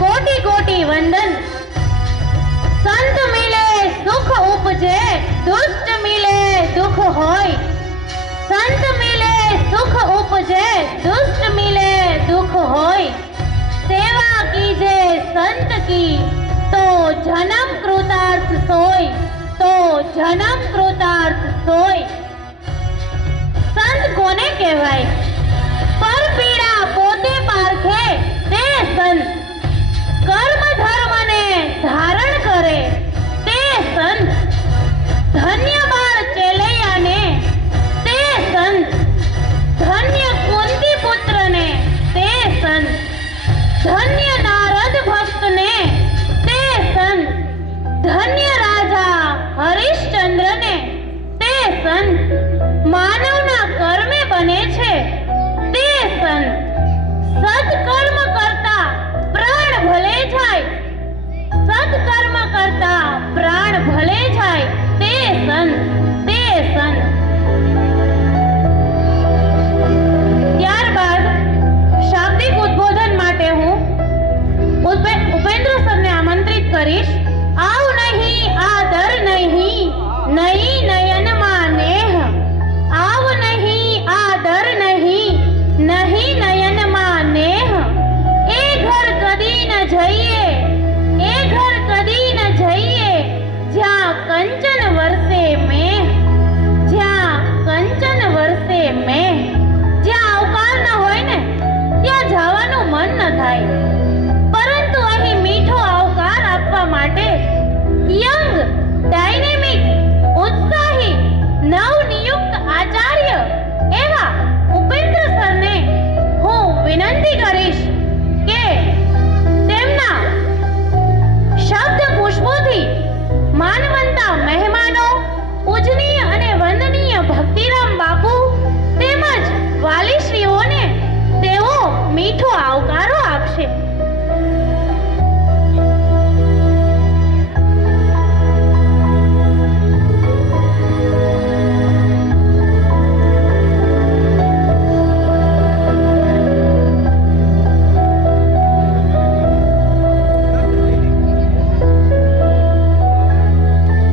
कोटि कोटि वंदन। संत मिले सुख उपजे, दुष्ट मिले दुख होय। संत मिले सुख उपजे, दुष्ट मिले दुख होय। सेवा कीजे संत की, तो जन्म कृतार्थ सोय, तो जन्म कृतार्थ सोय। संत कोने कहेवाय? पर पीड़ा पोते पारखे ते संत। कर्म धर्म ने धारण करे ते संत। धन्य बाळ चेलैया ने ते संत। धन्य कुंती पुत्र ने ते संत। धन्य नारद भक्त ने ते संत। धन्य राजा हरिश्चंद्र ने ते संत। मानवना कर्मे बने छे ते संत। सत्कर्म करता प्राण भले जाय, सत्कर्म करता प्राण भले जाय ते संत, ते संत। ત્યારબાદ શાબ્દિક ઉદ્બોધન માટે હું ઉપેન્દ્ર સરને આમંત્રિત કરીશ। આવ નહીં આ દર નહીં, નહીં